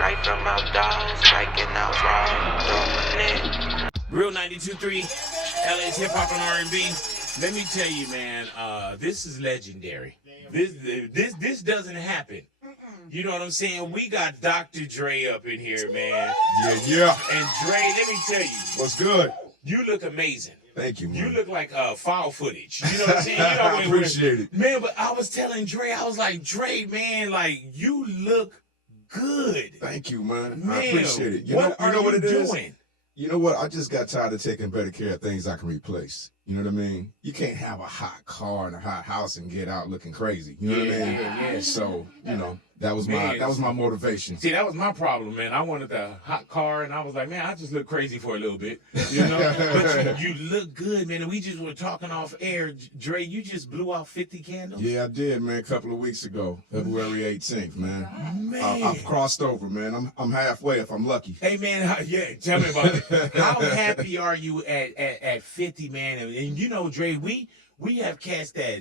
Right from outdoors, striking out raw, dominant. Real 92.3, LA's hip hop and R&B. Let me tell you, man, this is legendary. This doesn't happen. You know what I'm saying? We got Dr. Dre up in here, man. Yeah. And Dre, let me tell you, What's good? you look amazing. Thank you, man. You look like file footage. You know what I'm saying? You know, I appreciate it. Man, but I was telling Dre, I was like, Dre, man, like, you look good. Thank you, man. Man, I appreciate it. You what know what it is? doing? You know what? I just got tired of taking better care of things I can replace. You know what I mean? You can't have a hot car and a hot house and get out looking crazy. You know what I mean? Yeah. So, you know, that was Man. my motivation. See, that was my problem, man. I wanted the hot car, and I was like, man, I just look crazy for a little bit, you know? But you look good, man. And we just were talking off air. Dre, you just blew out 50 candles? Yeah, I did, man, a couple of weeks ago, February 18th, man. Man. I've crossed over, man. I'm halfway if I'm lucky. Hey, man, tell me about it. How happy are you at 50, man? And you know, Dre, we have cats that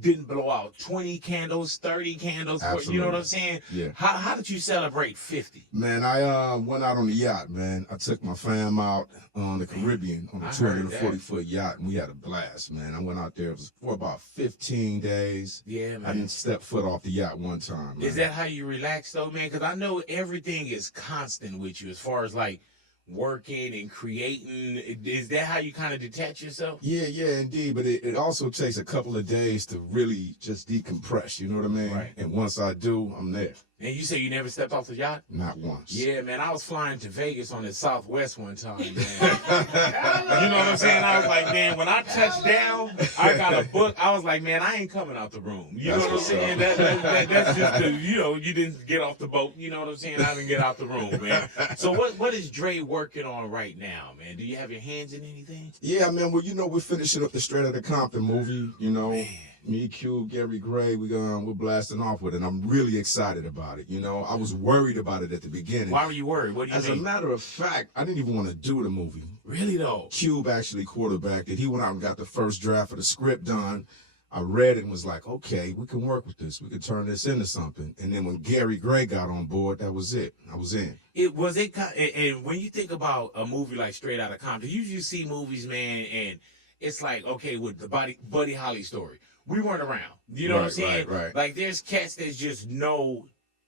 didn't blow out 20 candles, 30 candles. Absolutely. You know what I'm saying? Yeah. How did you celebrate 50? Man, I went out on the yacht, man. I took my fam out on the Caribbean on a I heard that. 240-foot yacht, and we had a blast, man. I went out there for about 15 days. Yeah, man. I didn't step foot off the yacht one time, man. Is that how you relax, though, man? Because I know everything is constant with you as far as, like, working and creating. Is that how you kind of detach yourself? Yeah, indeed. But it also takes a couple of days to really just decompress, you know what I mean? Right. And once I do, I'm there. And you say you never stepped off the yacht? Not once. Yeah, man, I was flying to Vegas on the Southwest one time, man. You know what I'm saying? I was like, man, when I touched down, I got a book. I was like, man, I ain't coming out the room. You know what I'm saying? That's just the, you know, you didn't get off the boat. You know what I'm saying? I didn't get out the room, man. So what is Dre working on right now, man? Do you have your hands in anything? Yeah, man. Well, you know, we're finishing up the Straight Outta Compton movie, you know. Man. Me, Cube, Gary Gray, we're blasting off with it. I'm really excited about it. You know, I was worried about it at the beginning. Why were you worried? What do you As mean? a matter of fact, I didn't even want to do the movie. Really, though? Cube actually quarterbacked it. He went out and got the first draft of the script done. I read it and was like, okay, we can work with this. We can turn this into something. And then when Gary Gray got on board, that was it. I was in. And when you think about a movie like Straight Outta Compton, you usually see movies, man, and it's like, okay, with the Buddy Holly story. We weren't around. You know what I'm saying? Right. Like, there's cats that just know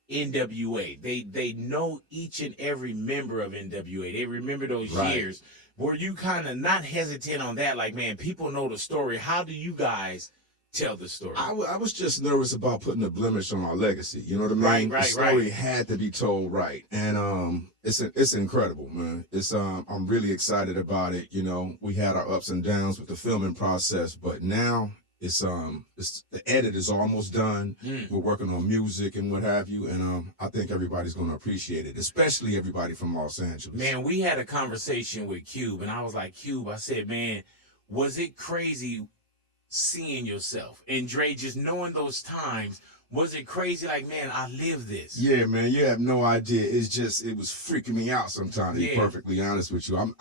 NWA. They know each and every member of NWA. They remember those years. Were you kind of not hesitant on that? Like, man, people know the story. How do you guys tell the story? I was just nervous about putting a blemish on our legacy. You know what I mean? Right. The story had to be told right. And it's incredible, man. I'm really excited about it. You know, we had our ups and downs with the filming process, but now it's the edit is almost done. We're working on music and what have you, and I think everybody's gonna appreciate it, especially everybody from Los Angeles. Man, we had a conversation with Cube, and I was like, Cube, I said, man, was it crazy seeing yourself? And Dre, just knowing those times, was it crazy? Like, man, I live this. Yeah, man, you have no idea. It was freaking me out sometimes, to be perfectly honest with you.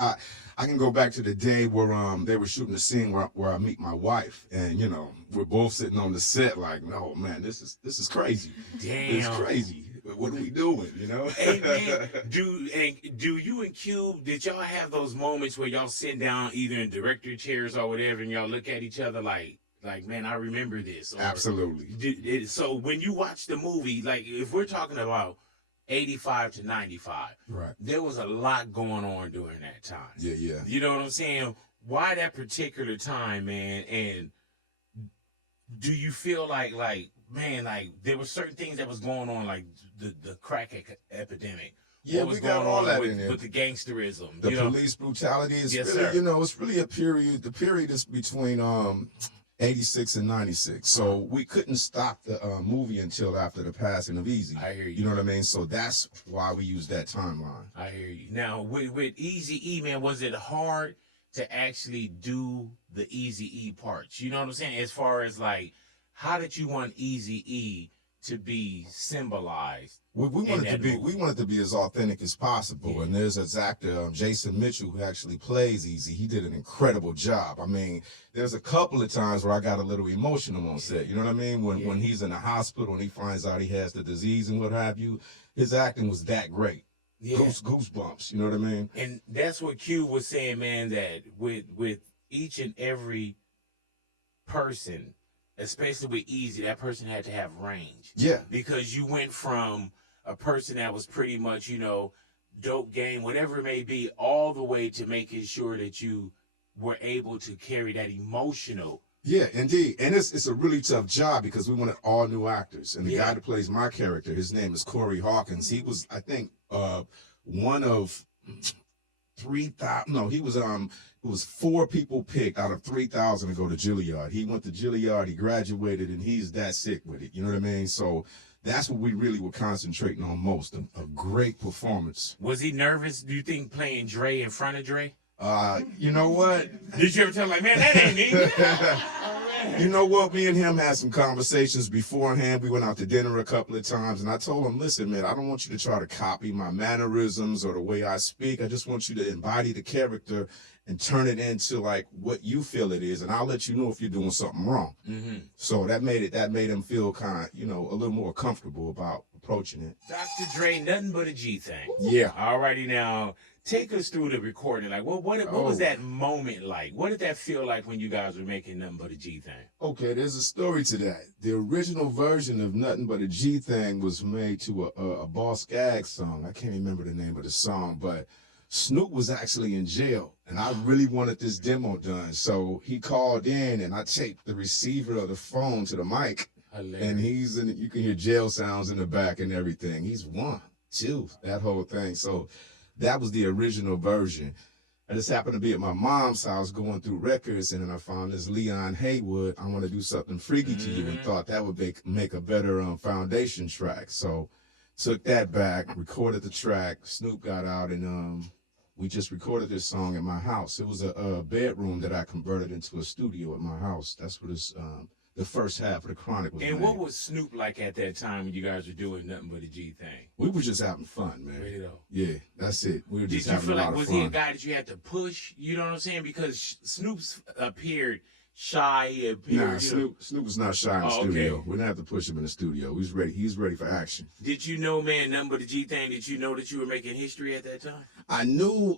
I can go back to the day where they were shooting the scene where I meet my wife, and you know, we're both sitting on the set like, no, man, this is crazy. Damn. It's crazy. What are we doing, you know? Hey, man, do you and Cube, did y'all have those moments where y'all sit down either in director chairs or whatever, and y'all look at each other like, man, I remember this? Or, Absolutely. So when you watch the movie, like, if we're talking about 85 to 95, Right. there was a lot going on during that time. Yeah. You know what I'm saying? Why that particular time, man? And do you feel like, man, like, there were certain things that was going on, like the crack epidemic? Yeah, what was we got going all on that with, in there. with the gangsterism? The you know? police brutality is Yes, really, sir. you know, it's really a period. The period is between 86 and 96. So we couldn't stop the movie until after the passing of Easy. I hear you. You know what I mean? So that's why we use that timeline. I hear you. Now, with Easy-E, man, was it hard to actually do the Easy-E parts? You know what I'm saying? As far as, like, how did you want Easy-E to be symbolized? We in wanted to that be movie? we wanted to be as authentic as possible. Yeah. And there's this actor, Jason Mitchell, who actually plays Easy. He did an incredible job. I mean, there's a couple of times where I got a little emotional on set. You know what I mean? When he's in the hospital and he finds out he has the disease and what have you, his acting was that great. Yeah. Goosebumps. You know what I mean? And that's what Q was saying, man, that with each and every person, especially with Easy, that person had to have range. Yeah. Because you went from a person that was pretty much, you know, dope game, whatever it may be, all the way to making sure that you were able to carry that emotional. Yeah, indeed. And it's a really tough job because we wanted all new actors. And the guy that plays my character, his name is Corey Hawkins. He was, I think, one of 3,000. No, he was it was 4 people picked out of 3,000 to go to Juilliard. He went to Juilliard, he graduated, and he's that sick with it. You know what I mean? So that's what we really were concentrating on most. A great performance. Was he nervous, do you think, playing Dre in front of Dre? You know what? Did you ever tell him, like, man, that ain't me? You know what? Me and him had some conversations beforehand. We went out to dinner a couple of times, and I told him, listen, man, I don't want you to try to copy my mannerisms or the way I speak. I just want you to embody the character and turn it into like what you feel it is, and I'll let you know if you're doing something wrong. Mm-hmm. So that made him feel kind of, you know, a little more comfortable about approaching it. Dr. Dre, nothing but a G thing. Yeah. Alrighty, now take us through the recording. Like, what was that moment like? What did that feel like when you guys were making Nothing But a G Thing? Okay, there's a story to that. The original version of Nothing But a G Thing was made to a Boss Gag song. I can't remember the name of the song, but Snoop was actually in jail, and I really wanted this demo done. So he called in, and I taped the receiver of the phone to the mic. Hilarious. And you can hear jail sounds in the back and everything. He's 1, 2, that whole thing. So that was the original version. I just happened to be at my mom's house going through records, and then I found this Leon Haywood, I Want to Do Something Freaky to You, and thought that would make a better foundation track. So took that back, recorded the track. Snoop got out, and we just recorded this song at my house. It was a bedroom that I converted into a studio at my house. That's what the first half of the Chronic was. And made. what was Snoop like at that time when you guys were doing Nothing But a G Thing? We were just having fun, man. Ready though. Yeah, that's it. We were Did just you having feel a lot like of was fun. he a guy that you had to push? You know what I'm saying? Because Snoop's appeared shy. Nah, Snoop was not shy in the studio. Okay. We didn't have to push him in the studio. He's ready. He's ready for action. Did you know, man, Nothing But a G Thing? Did you know that you were making history at that time? I knew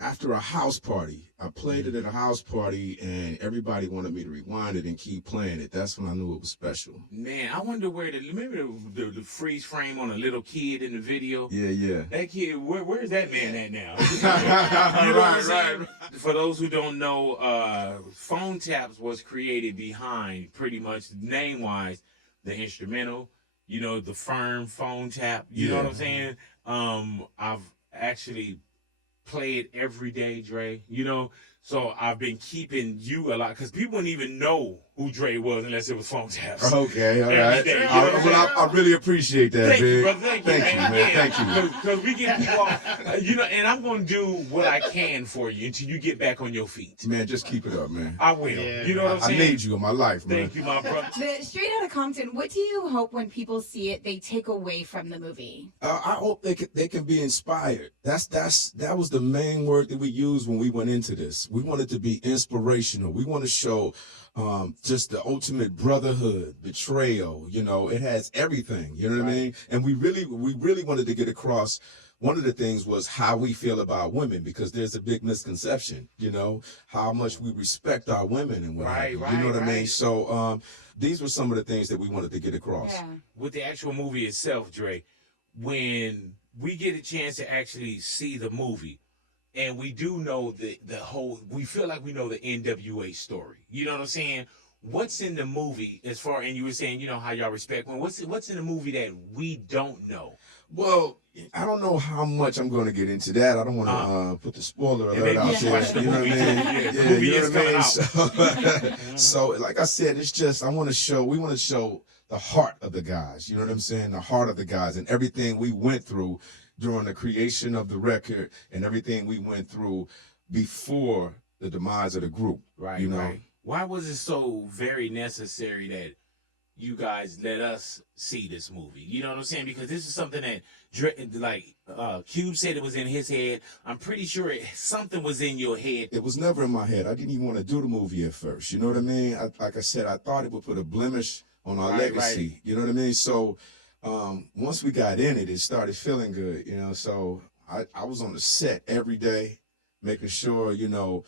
after a house party, I played it at a house party, and everybody wanted me to rewind it and keep playing it. That's when I knew it was special. Man, I wonder where remember the freeze frame on a little kid in the video? Yeah. That kid, where's that man at now? You know what I'm saying? For those who don't know, Phone Taps was created behind pretty much name-wise the instrumental, you know, the firm phone tap. You know what I'm saying? I've actually played every day, Dre, you know, so I've been keeping you a lot because people wouldn't even know who Dre was unless it was Phone Taps. Okay, all Every right. day, you know what I'm saying? I really appreciate that, Thank you, big. brother. Thank you, man. man. Thank you. Because we get people off, you know, and I'm going to do what I can for you until you get back on your feet. Man, just keep it up, man. I will. Yeah, you know what I'm I saying? need you in my life, man. Thank you, my brother. The Straight Outta Compton, what do you hope when people see it, they take away from the movie? I hope they can be inspired. That was the main word that we used when we went into this. We wanted to be inspirational. We want to show just the ultimate brotherhood, betrayal. You know, it has everything. You know what I mean? And we really wanted to get across. One of the things was how we feel about women, because there's a big misconception, you know, how much we respect our women and what have you. You know what I mean? So these were some of the things that we wanted to get across. Yeah. With the actual movie itself, Dre, when we get a chance to actually see the movie, and we do know we feel like we know the NWA story. You know what I'm saying? What's in the movie as far, and you were saying, you know, how y'all respect women. What's in the movie that we don't know? Well, I don't know how much I'm going to get into that. I don't want to put the spoiler alert maybe out you should watch there. the You know what I movie mean? too. Yeah, the movie is coming out. So, like I said, it's just we want to show the heart of the guys. You know what I'm saying? The heart of the guys and everything we went through during the creation of the record and everything we went through before the demise of the group. Right, you know? right. Why was it so very necessary that you guys let us see this movie? You know what I'm saying? Because this is something that, Cube said it was in his head. I'm pretty sure something was in your head. It was never in my head. I didn't even want to do the movie at first. You know what I mean? Like I said, I thought it would put a blemish on our legacy. Right. You know what I mean? So once we got in it, it started feeling good. You know, so I was on the set every day, making sure, you know,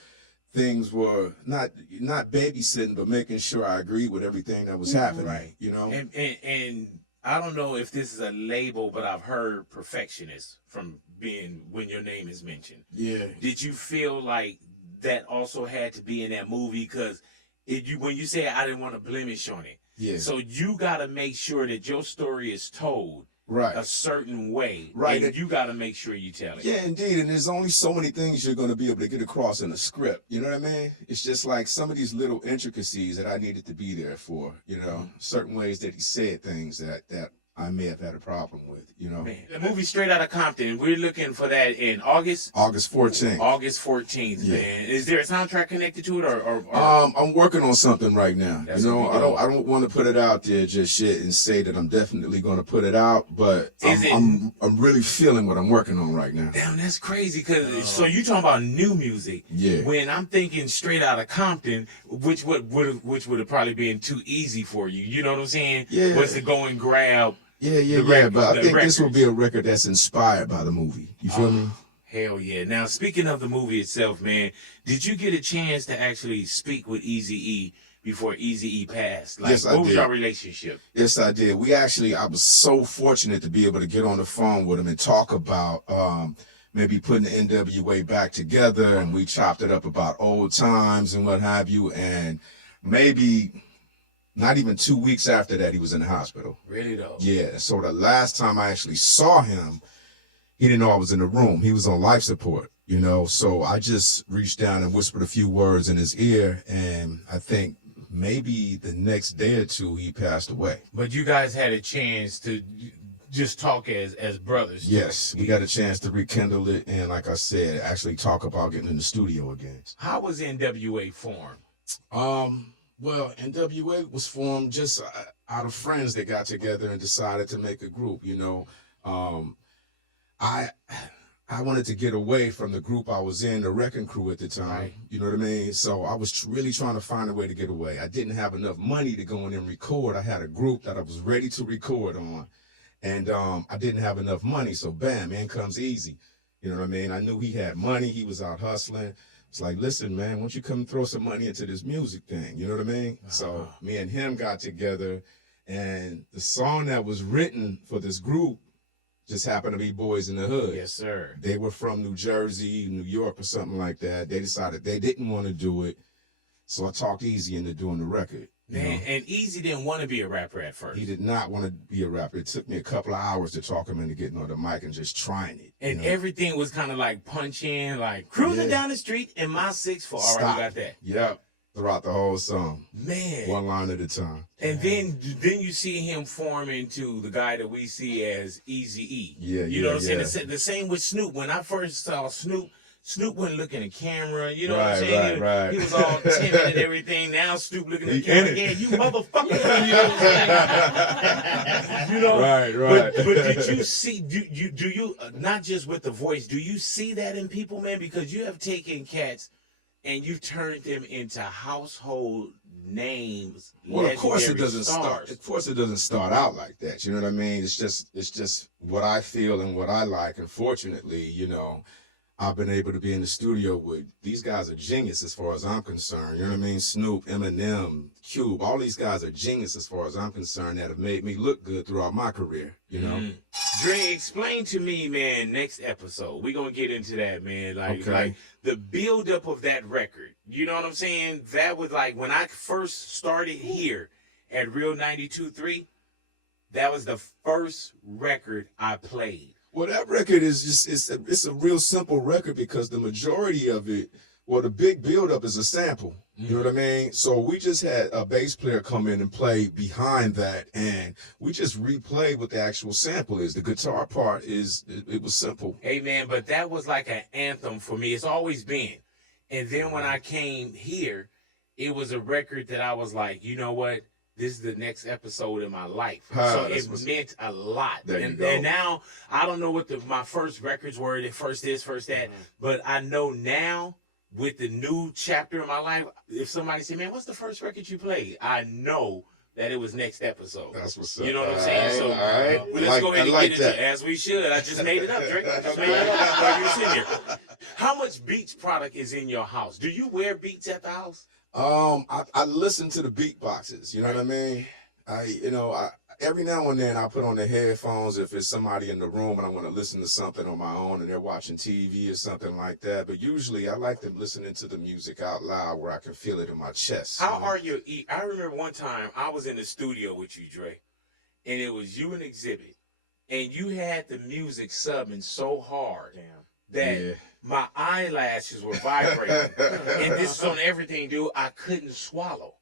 things were not babysitting, but making sure I agreed with everything that was happening. Right. You know, and I don't know if this is a label, but I've heard perfectionist from being when your name is mentioned. Yeah. Did you feel like that also had to be in that movie? Because when you say I didn't want to blemish on it, yeah. So you got to make sure that your story is told right a certain way, right, and you got to make sure you tell it. Yeah, indeed. And there's only so many things you're going to be able to get across in a script. You know what I mean? It's just like some of these little intricacies that I needed to be there for. You know, certain ways that he said things that I may have had a problem with, you know. Man, the movie Straight Outta Compton, we're looking for that in August? August 14th. August 14th, yeah. Man. Is there a soundtrack connected to it or? I'm working on something right now. That's you know, I don't want to put it out there just yet and say that I'm definitely going to put it out, but I'm really feeling what I'm working on right now. Damn, that's crazy. So you talking about new music? Yeah. When I'm thinking Straight Outta Compton, which would have probably been too easy for you. You know what I'm saying? Yeah. Was to go and grab. Yeah. But I think this will be a record that's inspired by the movie. You feel me? Hell yeah. Now, speaking of the movie itself, man, did you get a chance to actually speak with Eazy-E before Eazy-E passed? Like, yes, I did. What was your relationship? Yes, I did. I was so fortunate to be able to get on the phone with him and talk about maybe putting the NWA back together, and we chopped it up about old times and what have you, and maybe not even 2 weeks after that, he was in the hospital. Really, though? Yeah. So the last time I actually saw him, he didn't know I was in the room. He was on life support, you know. So I just reached down and whispered a few words in his ear, and I think maybe the next day or two, he passed away. But you guys had a chance to just talk as brothers. Yes, we got a chance to rekindle it, and like I said, actually talk about getting in the studio again. How was NWA formed? Well, NWA was formed just out of friends that got together and decided to make a group, you know. I wanted to get away from the group I was in, the Wrecking Crew at the time, right. You know what I mean? So I was really trying to find a way to get away. I didn't have enough money to go in and record. I had a group that I was ready to record on, and I didn't have enough money, so bam, in comes Eazy. You know what I mean? I knew he had money. He was out hustling. It's like, listen, man, why don't you come throw some money into this music thing? You know what I mean? So me and him got together, and the song that was written for this group just happened to be Boys in the Hood. Yes, sir. They were from New Jersey, New York, or something like that. They decided they didn't want to do it, so I talked Eazy into doing the record. Man, and Eazy didn't want to be a rapper at first. He did not want to be a rapper. It took me a couple of hours to talk him into getting on the mic and just trying it. And everything was kind of like punch in, like cruising down the street in my 6'4". All right, you got that. Yep. Throughout the whole song. Man. One line at a time. And then you see him form into the guy that we see as Eazy-E. Yeah, you know what I'm saying? The same with Snoop. When I first saw Snoop wouldn't look in the camera. You know what I'm saying? Right. He was all timid and everything. Now Snoop looking in the camera again. You motherfucker. You know what I'm saying? You know? Right. But did you see, do you, not just with the voice, do you see that in people, man? Because you have taken cats and you've turned them into household names. Well, of course it doesn't stars. Of course it doesn't start out like that. You know what I mean? It's just what I feel and what I like. And fortunately, you know, I've been able to be in the studio with these guys are genius as far as I'm concerned. You know what I mean? Snoop, Eminem, Cube, all these guys are genius as far as I'm concerned that have made me look good throughout my career, you know? Dre, explain to me, man, next episode. We're going to get into that, man. Like the buildup of that record. You know what I'm saying? That was like when I first started here at Real 92.3, that was the first record I played. Well, that record is just, it's a real simple record because the majority of it, well, the big buildup is a sample. You know what I mean? So we just had a bass player come in and play behind that, and we just replayed what the actual sample is. The guitar part it was simple. Hey, man, but that was like an anthem for me. It's always been. And then when I came here, it was a record that I was like, you know what? this is the next episode in my life. Ah, So that's it what's- meant a lot. There you And, go. and now I don't know what my first records were, the first this, first that, but I know now with the new chapter in my life, if somebody say, man, what's the first record you played? I know that it was next episode. That's what's up. You know what I'm saying? So all right. well, let's go ahead and I like get into that. it, as we should. I just made it up, Drake. I just made it up while you were sitting here. How much Beats product is in your house? Do you wear Beats at the house? I listen to the beat boxes. You know what I mean? Every now and then I put on the headphones if it's somebody in the room and I want to listen to something on my own and they're watching TV or something like that. But usually I like them listening to the music out loud where I can feel it in my chest. How are your I remember one time I was in the studio with you, Dre, and it was you and Exhibit, and you had the music subbing so hard that Yeah. my eyelashes were vibrating. And this is on everything, dude. I couldn't swallow.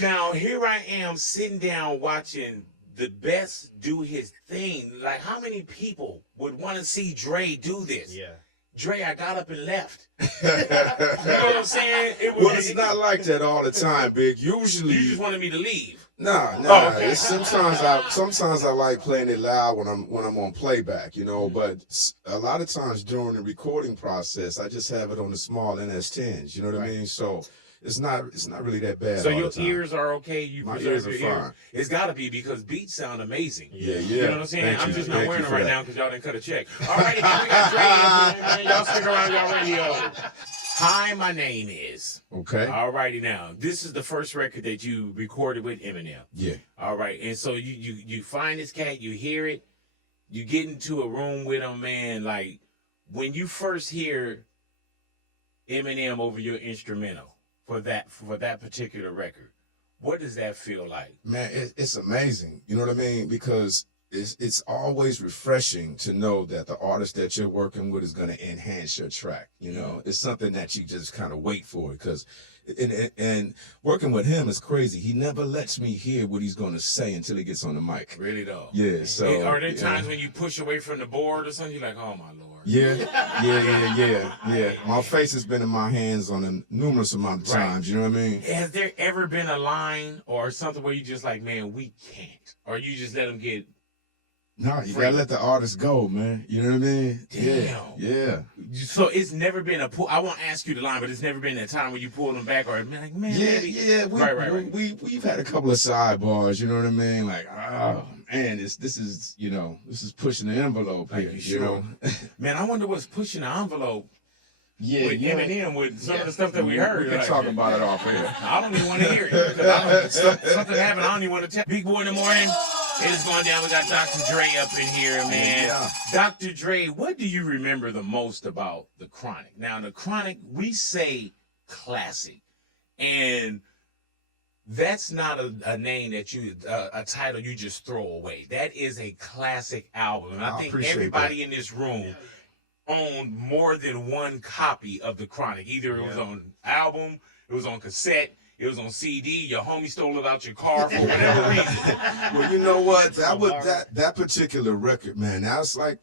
Now, here I am sitting down watching the best do his thing. Like, how many people would want to see Dre do this? Yeah. Dre, I got up and left. You know what I'm saying? Well, it's not like that all the time, Big. Usually, You just wanted me to leave. Nah. Oh, okay. It's sometimes I like playing it loud when I'm on playback, you know. But a lot of times during the recording process, I just have it on the small NS10s. You know what I mean? So it's not really that bad. So all your the time. ears are okay? You My preserve ears your are ear? fine. It's got to be because beats sound amazing. Yeah. You know what I'm saying? Thank I'm you. just not Thank wearing you it for right that. now because y'all didn't cut a check. All right, we got Dre in, man. Y'all stick around, y'all radio. Hi, my name is. Okay. All righty now. This is the first record that you recorded with Eminem. Yeah. All right, and so you find this cat, you hear it, you get into a room with him, man. Like when you first hear Eminem over your instrumental for that particular record, what does that feel like? Man, it's amazing. You know what I mean? Because it's always refreshing to know that the artist that you're working with is going to enhance your track. You know, it's something that you just kind of wait for because, and working with him is crazy. He never lets me hear what he's going to say until he gets on the mic. Really though? Yeah. So Are there times when you push away from the board or something? You're like, oh my lord. Yeah. My face has been in my hands on a numerous amount of times. You know what I mean? Has there ever been a line or something where you just like, man, we can't, or you just let them get? No, you gotta let the artist go, man. You know what I mean? Damn. Yeah. So it's never been a pull. I won't ask you the line, but it's never been that time where you pull them back or been like, man, maybe. Yeah. Right. We've had a couple of sidebars. You know what I mean? Like, oh man, this is pushing the envelope Like, here. you You sure? know? Man, I wonder what's pushing the envelope Yeah. with Eminem with some of the stuff that we heard. We can Like, talk about it off here. I don't even want to hear it. 'Cause something happened. I don't even want to tell. Big boy in the morning. It is going down. We got Dr. Dre up in here, man. Yeah. Dr. Dre, what do you remember the most about The Chronic? Now, The Chronic, we say classic. And that's not a name that a title you just throw away. That is a classic album. And I think appreciate everybody in this room owned more than one copy of The Chronic. Either it was on album, it was on cassette, it was on CD, your homie stole it out your car for whatever reason. Well, you know what? That particular record, man, that's like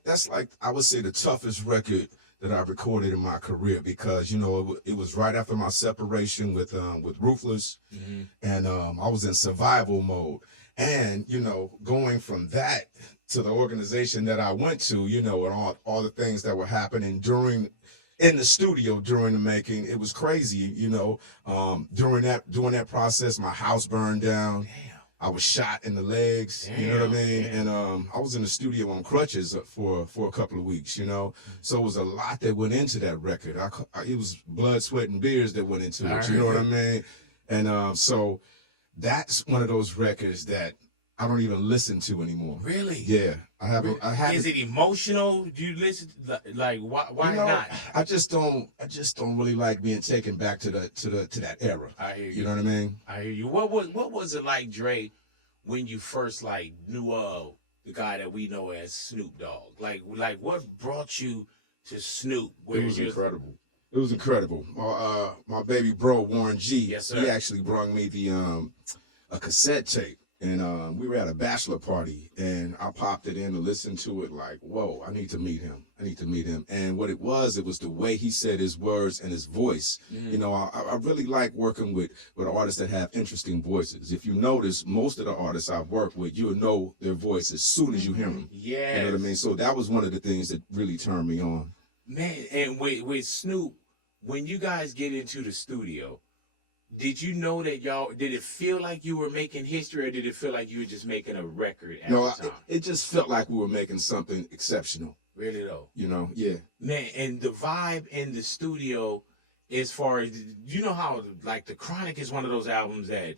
I would say the toughest record that I recorded in my career because it was right after my separation with Ruthless, and I was in survival mode, and going from that to the organization that I went to, and all the things that were happening in the studio during the making, it was crazy. During that process, my house burned down. Damn. I was shot in the legs, you know what I mean? Damn. And I was in the studio on crutches for a couple of weeks, So it was a lot that went into that record. It was blood, sweat, and beers that went into it, you know what I mean? And so that's one of those records that I don't even listen to anymore. Really? Yeah. Is it emotional? Do you listen? Like, why not? I just don't really like being taken back to that era. I hear you. You know what I mean? I hear you. What was it like, Dre, when you first knew of the guy that we know as Snoop Dogg? Like what brought you to Snoop? It was incredible. It was incredible. My baby bro Warren G. Yes, sir. He actually brought me a cassette tape And we were at a bachelor party, and I popped it in to listen to it like, whoa, I need to meet him. I need to meet him. And what it was the way he said his words and his voice. You know, I really like working with artists that have interesting voices. If you notice, most of the artists I've worked with, you'll know their voice as soon as you hear them. Yeah. You know what I mean? So that was one of the things that really turned me on. Man, and with Snoop, when you guys get into the studio, did you know that did it feel like you were making history, or did it feel like you were just making a record at the time? It just felt like we were making something exceptional. Really though? You know, yeah. Man, and the vibe in the studio, as far as, you know how, like, The Chronic is one of those albums that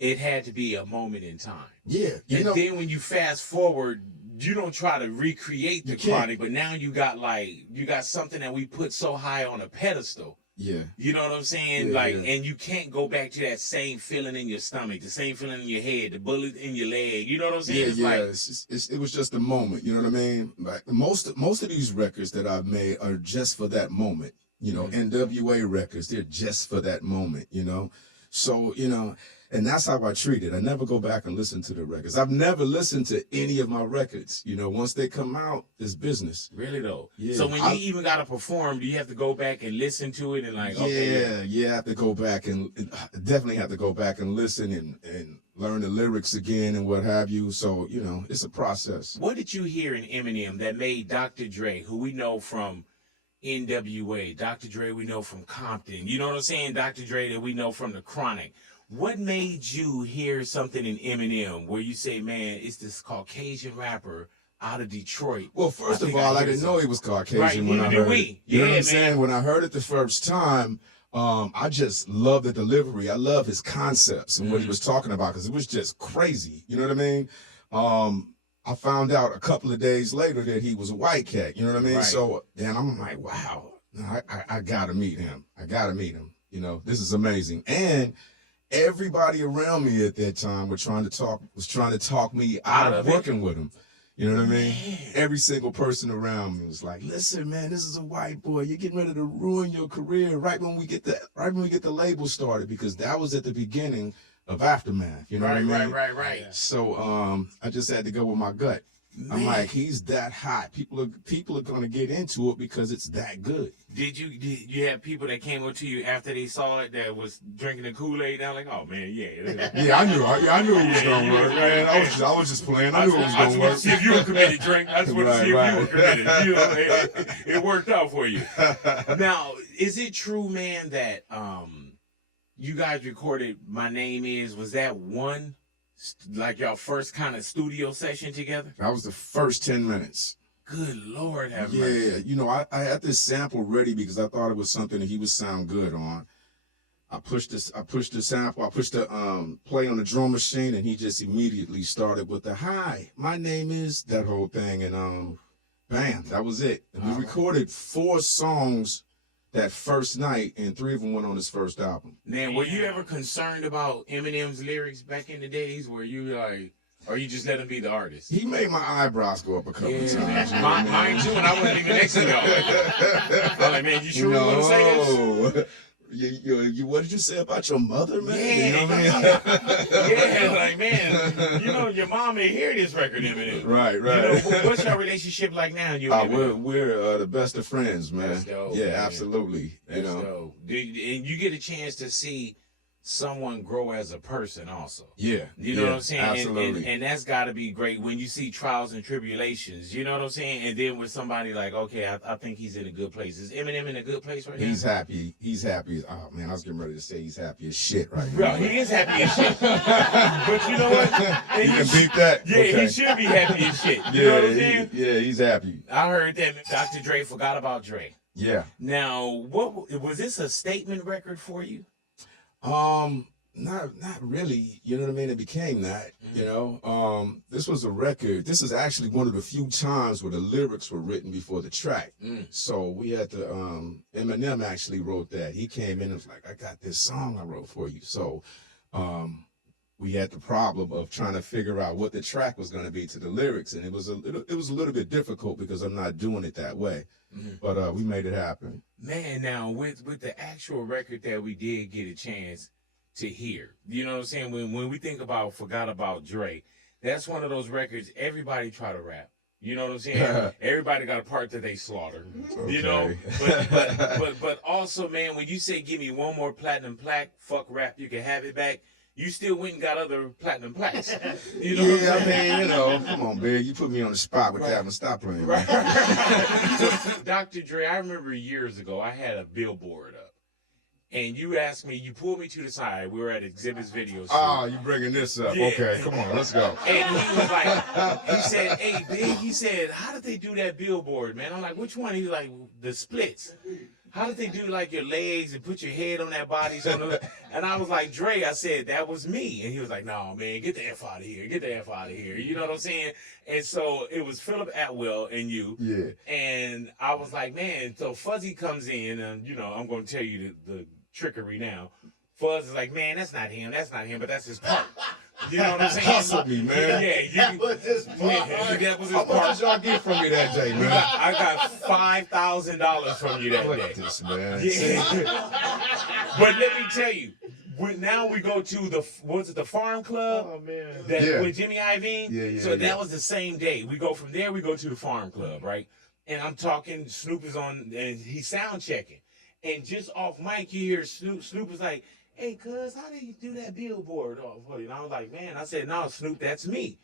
it had to be a moment in time. Yeah. And then when you fast forward, you don't try to recreate The Chronic, but now you got something that we put so high on a pedestal. Yeah. You know what I'm saying? And you can't go back to that same feeling in your stomach, the same feeling in your head, the bullet in your leg. You know what I'm saying? It was just a moment. You know what I mean? Like most of these records that I've made are just for that moment. You know, NWA records, they're just for that moment. You know, so and that's how I treat it. I never go back and listen to the records. I've never listened to any of my records. You know, once they come out, it's business. Really though? Yeah. So when you even got to perform, do you have to go back and listen to it and like, okay? Yeah, I have to go back and definitely have to go back and listen and learn the lyrics again and what have you. So, it's a process. What did you hear in Eminem that made Dr. Dre, who we know from NWA, Dr. Dre we know from Compton, you know what I'm saying? Dr. Dre that we know from The Chronic. What made you hear something in Eminem where you say, man, it's this Caucasian rapper out of Detroit? Well, first of all, I didn't know he was Caucasian when I heard it. You know what I'm saying? When I heard it the first time, I just love the delivery. I love his concepts and what he was talking about, because it was just crazy. You know what I mean? I found out a couple of days later that he was a white cat. You know what I mean? Right. So then I'm like, wow, I got to meet him. I got to meet him. This is amazing. And everybody around me at that time was trying to talk me out of working with him. You know what I mean? Every single person around me was like, "Listen, man, this is a white boy. You're getting ready to ruin your career right when we get the label started," because that was at the beginning of Aftermath. You know what I mean? Right. So I just had to go with my gut. Man. I'm like, he's that hot. People are gonna get into it because it's that good. Did you have people that came up to you after they saw it that was drinking the Kool-Aid? They're like, oh man, yeah. Yeah, I knew it was gonna work, man. I was just playing. I knew it was gonna work. I just want to see if you were committed, Drink. I just want to see if you were committed. It worked out for you. Now, is it true, man, that you guys recorded My Name Is? Was that one? Like y'all first kind of studio session together? That was the first 10 minutes. Good Lord have mercy. Yeah, I had this sample ready because I thought it was something that he would sound good on. I pushed the sample, I pushed the play on the drum machine, and he just immediately started with the "Hi, my name is," that whole thing, and bam, that was it. And we recorded 4 songs that first night, and 3 of them went on his first album. Man, were you ever concerned about Eminem's lyrics back in the days? Were you like, or you just let him be the artist? He made my eyebrows go up a couple of times. Mine too, and I wasn't even next to y'all. I'm like, man, you sure you want to say this? What did you say about your mother, man? Yeah, you know what I mean? Yeah, like, man, your mom may hear this record, Eminem. Right. What's your relationship like now? We're the best of friends, man. That's dope, yeah, man. Absolutely. That's dope. And you get a chance to see someone grow as a person also. Yeah. You know what I'm saying? Absolutely. And that's got to be great when you see trials and tribulations. You know what I'm saying? And then with somebody like, okay, I think he's in a good place. Is Eminem in a good place right now? He's happy. He's happy. Oh, man, I was getting ready to say he's happy as shit right now. Bro, he is happy as shit. But you know what? You can beat that? Yeah, okay. He should be happy as shit. You know what I'm saying? Yeah, he's happy. I heard that Dr. Dre forgot about Dre. Yeah. Now, what was this a statement record for you? Not really, you know what I mean? It became that, This was a record. This is actually one of the few times where the lyrics were written before the track. So we had to, Eminem actually wrote that. He came in and was like, I got this song I wrote for you. So we had the problem of trying to figure out what the track was going to be to the lyrics. And it was a little bit difficult because I'm not doing it that way. But we made it happen. Man, now with the actual record that we did get a chance to hear. You know what I'm saying? When we think about Forgot About Dre, that's one of those records everybody try to rap. You know what I'm saying? Everybody got a part that they slaughter. Okay. You know? But also, man, when you say give me one more platinum plaque, fuck rap, you can have it back, you still went and got other platinum plaques. You know what I'm saying? I mean, you know, come on, Big. You put me on the spot with that one. Stop playing. Right. Dr. Dre, I remember years ago, I had a billboard up. And you asked me, you pulled me to the side. We were at Exhibit's video shoot. Oh, you bringing this up. Yeah. Okay, come on, let's go. And he was like, he said, hey, Big, he said, how did they do that billboard, man? I'm like, which one? He's like, the splits. How did they do like your legs and put your head on that body? And I was like, Dre, I said, that was me. And he was like, no, man, get the F out of here. Get the F out of here. You know what I'm saying? And so it was Philip Atwell and you. Yeah. And I was like, man, so Fuzzy comes in, and, you know, I'm going to tell you the trickery now. Fuzz is like, man, that's not him, but that's his part. You know what I'm saying? Hustle me, man. Yeah, That was his part. that was his How much part. did y'all get from me that day, man? I got $5,000 from you that Look day. at this, man. Yeah. But let me tell you, now we go to the Farm Club? Oh man. Yeah. With Jimmy Iovine? Yeah, So yeah. that was the same day. We go from there, we go to the Farm Club, right? And I'm talking, Snoop is on, and he's sound checking. And just off mic, you hear Snoop. Snoop is like, hey, cuz, how did you do that billboard? And I was like, man, I said, no, Snoop, that's me.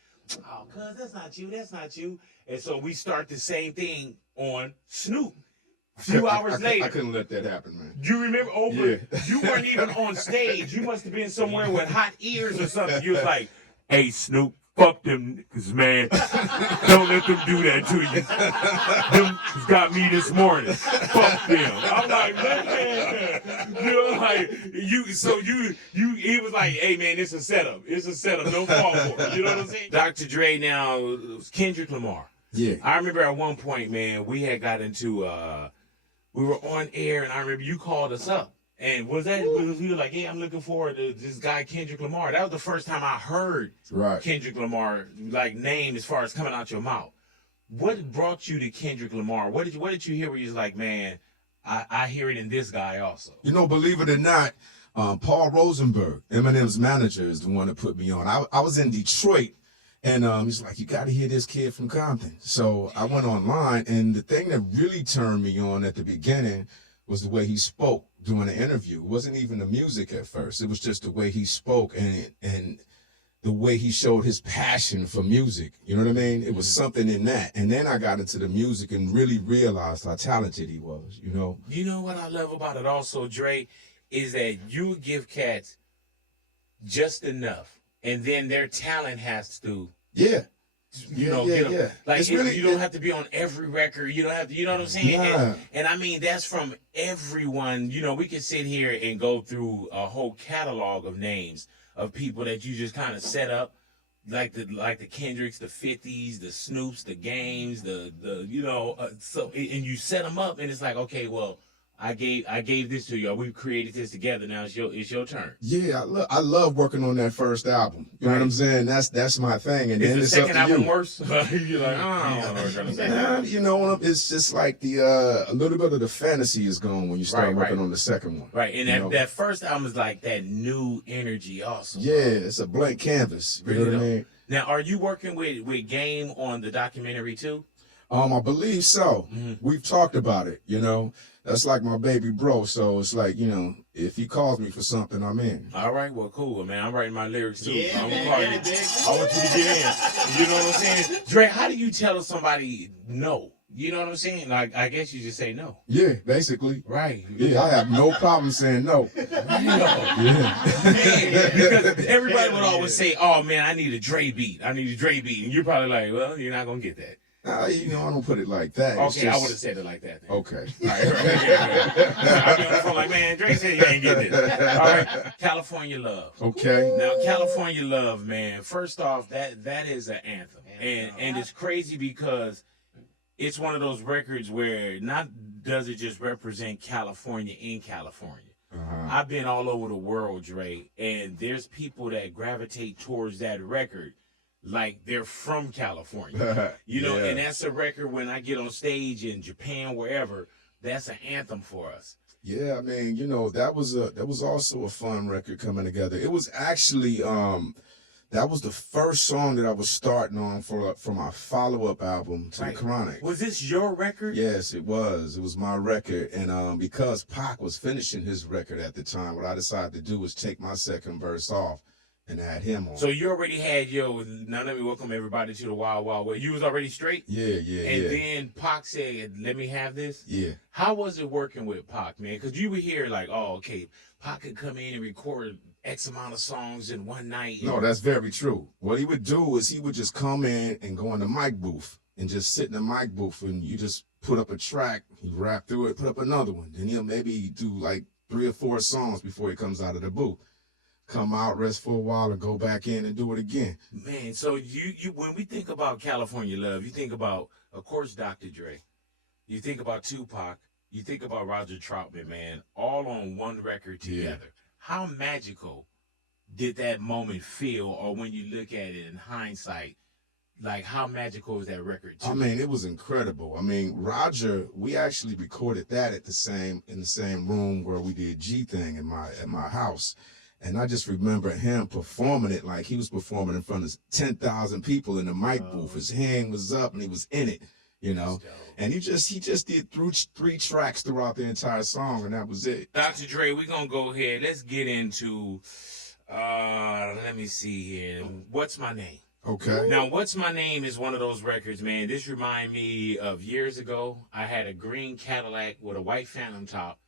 Oh, cuz, that's not you, that's not you. And so we start the same thing on Snoop. A few hours later. I couldn't let that happen, man. You remember you weren't even on stage. You must have been somewhere with hot ears or something. You was like, hey, Snoop, fuck them niggas, man. Don't let them do that to you. Them got me this morning. Fuck them. I'm like, man. You know, like, it was like, hey, man, it's a setup. It's a setup. Don't fall for it. You know what I'm saying? Dr. Dre now, Kendrick Lamar. Yeah. I remember at one point, man, we had got into, we were on air, and I remember you called us up. And we were like, yeah, I'm looking forward to this guy, Kendrick Lamar. That was the first time I heard Kendrick Lamar, like, name as far as coming out your mouth. What brought you to Kendrick Lamar? What did you hear where you was like, man, I hear it in this guy also? You know, believe it or not, Paul Rosenberg, Eminem's manager, is the one that put me on. I was in Detroit, and he's like, you got to hear this kid from Compton. So I went online, and the thing that really turned me on at the beginning was the way he spoke during the interview. It wasn't even the music at first. It was just the way he spoke and the way he showed his passion for music. You know what I mean? It was something in that. And then I got into the music and really realized how talented he was, you know? You know what I love about it also, Dre, is that you give cats just enough, and then their talent has to, Yeah. get them. Like, you don't have to be on every record. You don't have to, you know what I'm saying? Nah. And I mean, that's from everyone. You know, we can sit here and go through a whole catalog of names of people that you just kind of set up, like the Kendricks, the 50s, the Snoops, the Games, and you set them up, and it's like, okay, well, I gave this to you. We've created this together. Now it's your turn. Yeah, I love working on that first album. You know what I'm saying? That's my thing. And then Is the it's up second to album you. worse? You're like, I don't know what you're gonna say. You know, it's just like a little bit of the fantasy is gone when you start working on the second one. Right, and that first album is like that new energy also. Yeah, it's a blank canvas. You know what I mean? Now, are you working with Game on the documentary too? I believe so. We've talked about it, you know. That's like my baby bro, so it's like, you know, if he calls me for something, I'm in. All right, well, cool, man. I'm writing my lyrics too. Yeah, I'm man, calling get you. it, big. I want you to get in. You know what I'm saying? Dre, how do you tell somebody no? You know what I'm saying? Like, I guess you just say no. Yeah, basically. Right. Yeah, I have no problem saying no. Man, because everybody would always say, oh, man, I need a Dre beat. I need a Dre beat. And you're probably like, well, you're not going to get that. You know, I don't put it like that. It's Okay, I just- would have said it like that then. Okay. All right, I'll be on the phone like, man, Dre said you ain't getting it. All right, California Love. Okay. Now, California Love, man, first off, that is an anthem. And it's crazy because it's one of those records where not does it just represent California in California. I've been all over the world, Dre, and there's people that gravitate towards that record like they're from California. You know, and that's a record when I get on stage in Japan, wherever, that's an anthem for us. Yeah, I mean, that was also a fun record coming together. It was actually that was the first song that I was starting on for my follow-up album to The Chronic. Was this your record? Yes, it was. It was my record. And because Pac was finishing his record at the time, what I decided to do was take my second verse off and add him on. So you already had now let me welcome everybody to the Wild Wild West. You was already straight? Yeah. And then Pac said, let me have this? Yeah. How was it working with Pac, man? Because you would hear like, oh, okay, Pac could come in and record X amount of songs in one night. No, that's very true. What he would do is he would just come in and go in the mic booth and just sit in the mic booth, and you just put up a track, he rap through it, put up another one. Then he'll maybe do like 3 or 4 songs before he comes out of the booth. Come out, rest for a while, and go back in and do it again. Man, so you when we think about California Love, you think about, of course, Dr. Dre. You think about Tupac. You think about Roger Troutman, man, all on one record together. Yeah. How magical did that moment feel, or when you look at it in hindsight, like how magical is that record too? I mean, it was incredible. I mean, Roger, we actually recorded that in the same room where we did G Thing at my house. And I just remember him performing it like he was performing in front of 10,000 people in the mic booth. His hand was up and he was in it, And he just did 3 tracks throughout the entire song, and that was it. Dr. Dre, we're going to go ahead. Let's get into, let me see here. What's My Name? Okay. Now, What's My Name is one of those records, man. This reminds me of years ago. I had a green Cadillac with a white Phantom top.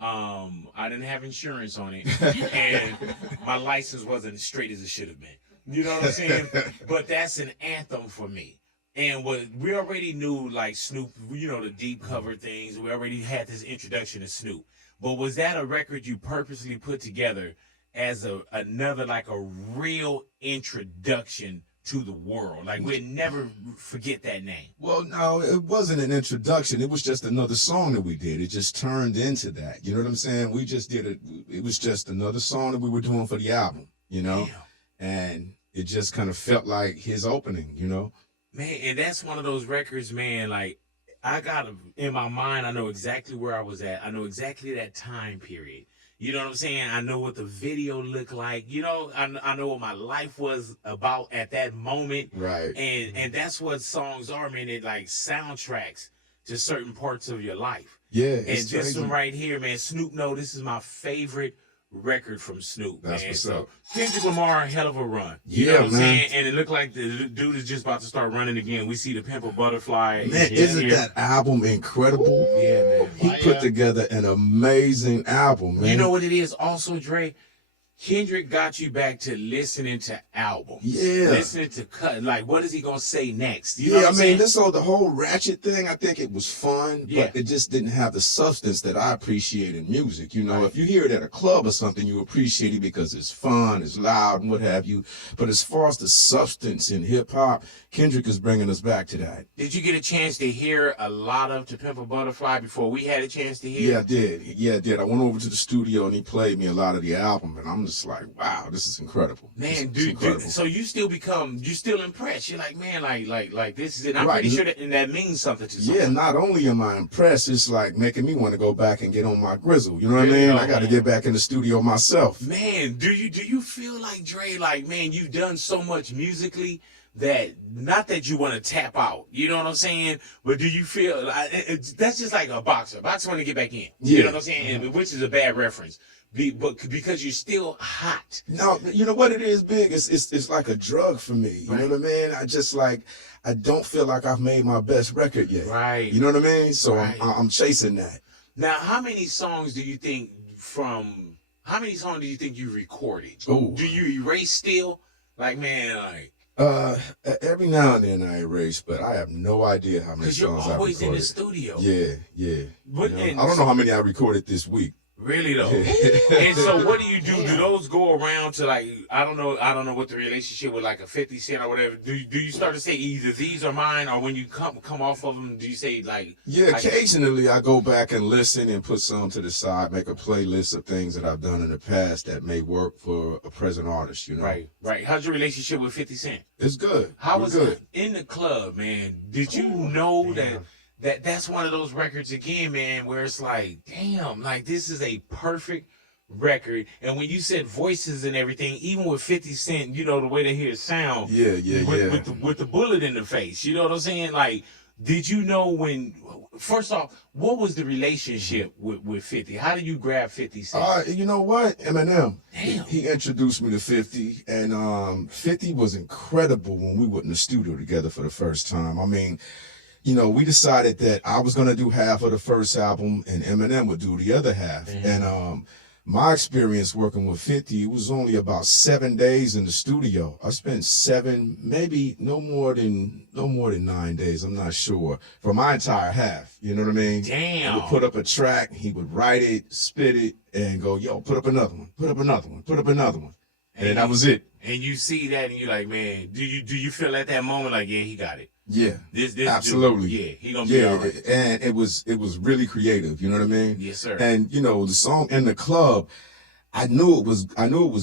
I didn't have insurance on it, and my license wasn't as straight as it should have been. You know what I'm saying? But that's an anthem for me. And we already knew, like Snoop, the deep cover things. We already had this introduction to Snoop. But was that a record you purposely put together as another like a real introduction to the world? Like, we'd never forget that name. Well, no, it wasn't an introduction. It was just another song that we did. It just turned into that. You know what I'm saying? We just did it. It was just another song that we were doing for the album, Damn. And it just kind of felt like his opening, Man, and that's one of those records, man, like, I got in my mind, I know exactly where I was at. I know exactly that time period. You know what I'm saying? I know what the video looked like. I know what my life was about at that moment. Right. And that's what songs are, man. It like soundtracks to certain parts of your life. Yeah. And this one right here, man, Snoop, this is my favorite record from Snoop. That's man. what's so up. Kendrick Lamar, hell of a run. You know what I'm man. saying? And it looked like the dude is just about to start running again. We see the Pimp a Butterfly. Man, isn't that album incredible? Yeah, man. He put together an amazing album, man. You know what it is also, Dre? Kendrick got you back to listening to albums. Yeah. Listening to cut. Like, what is he going to say next? You know what I'm saying? The whole Ratchet thing, I think it was fun, but it just didn't have the substance that I appreciate in music. If you hear it at a club or something, you appreciate it because it's fun, it's loud, and what have you. But as far as the substance in hip-hop, Kendrick is bringing us back to that. Did you get a chance to hear a lot of To Pimp a Butterfly before we had a chance to hear? Yeah, I did. I went over to the studio and he played me a lot of the album, and I'm just like, wow, this is incredible. Man, so you still impressed. You're like, man, like this is it. I'm pretty sure that means something to someone. Yeah, not only am I impressed, it's like making me want to go back and get on my grizzle. You know what I mean? I got to get back in the studio myself. Man, do you feel like, Dre, like, man, you've done so much musically that, not that you want to tap out, you know what I'm saying? But do you feel, that's just like a boxer. Boxer want to get back in. You know what I'm saying? Which is a bad reference. But because you're still hot. No, you know what it is, Big? It's like a drug for me. You know what I mean? I don't feel like I've made my best record yet. Right. You know what I mean? So I'm chasing that. Now, how many songs do you think you recorded? Ooh. Do you erase still? Like, man, like. Every now and then I erase, but I have no idea how many songs I've recorded. Because you're always in the studio. Yeah. But, I don't know how many I recorded this week. Really though. And so what do you do? Do those go around to, like, I don't know what the relationship with like a 50 Cent or whatever. Do you start to say either these are mine, or when you come off of them, do you say like? Yeah, occasionally I go back and listen and put some to the side, make a playlist of things that I've done in the past that may work for a present artist. Right. How's your relationship with 50 Cent? It's good. How was it in the club, man? Did you know that that's one of those records again, man, where it's like, damn, like this is a perfect record. And when you said voices and everything, even with 50 Cent, you know, the way they hear it sound, with the bullet in the face, you know what I'm saying? Like, did you know when? First off, what was the relationship with 50? How did you grab 50 Cent? You know what? Eminem. Damn. He introduced me to 50, and 50 was incredible when we were in the studio together for the first time. I mean, you know, we decided that I was going to do half of the first album and Eminem would do the other half. And my experience working with 50, it was only about 7 days in the studio. I spent 7, maybe no more than 9 days, I'm not sure, for my entire half. You know what I mean? Damn. He would put up a track, he would write it, spit it, and go, yo, put up another one, put up another one, put up another one. And that was it. And you see that and you're like, man, do you feel at that moment like, yeah, he got it? Yeah, this absolutely. Dude, yeah, he gonna be all right. And it was really creative. You know what I mean? Yes, sir. And you know, the song In the Club, I knew it was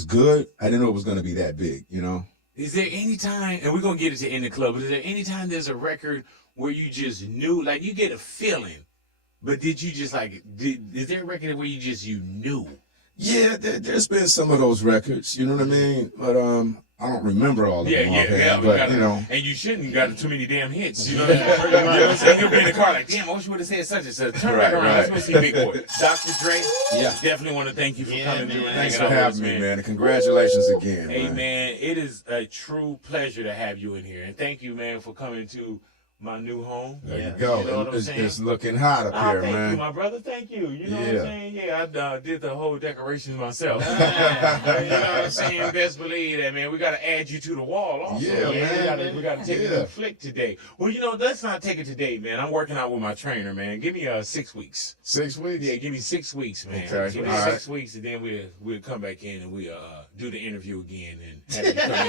good. I didn't know it was gonna be that big. You know? Is there any time, and we're gonna get it to In the Club, but is there any time there's a record where you just knew, like you get a feeling, but did you just like, is there a record where you knew? Yeah, there's been some of those records. You know what I mean? But I don't remember all of them. Yeah. But you know, and you shouldn't got too many damn hits. You know what I'm saying? You'll be in the car like, damn, I wish you would have said such and such. Turn back around. Let's go see Big Boy. Dr. Dre. Yeah. Definitely want to thank you for coming through. Thanks for having me, man. And congratulations again. Hey, man, it is a true pleasure to have you in here, and thank you, man, for coming to my new home. There you go. You know what I'm saying? It's looking hot up here, thank man. you, my brother. Thank you. You know what I'm saying? Yeah, I did the whole decorations myself. You know what I'm saying? Best believe that, man. We got to add you to the wall also. Yeah, man. We got to take it to the flick today. Well, you know, let's not take it today, man. I'm working out with my trainer, man. Give me 6 weeks. 6 weeks? Yeah, give me 6 weeks, man. Okay. Give me 6 weeks, and then we'll come back in and we'll do the interview again and have you come in.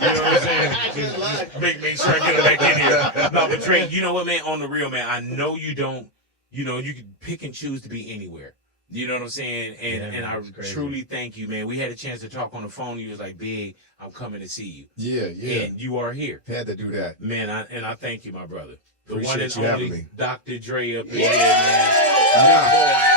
You know what I'm saying? Just make sure I get him back in here. No, but Drake, you know what, man? On the real, man, I know you don't, you know, you can pick and choose to be anywhere. You know what I'm saying? And I truly thank you, man. We had a chance to talk on the phone. You was like, Big, I'm coming to see you. Yeah. And you are here. Had to do that. Man, I thank you, my brother. The Appreciate one and you having only me. Dr. Dre up in here, man. Yeah.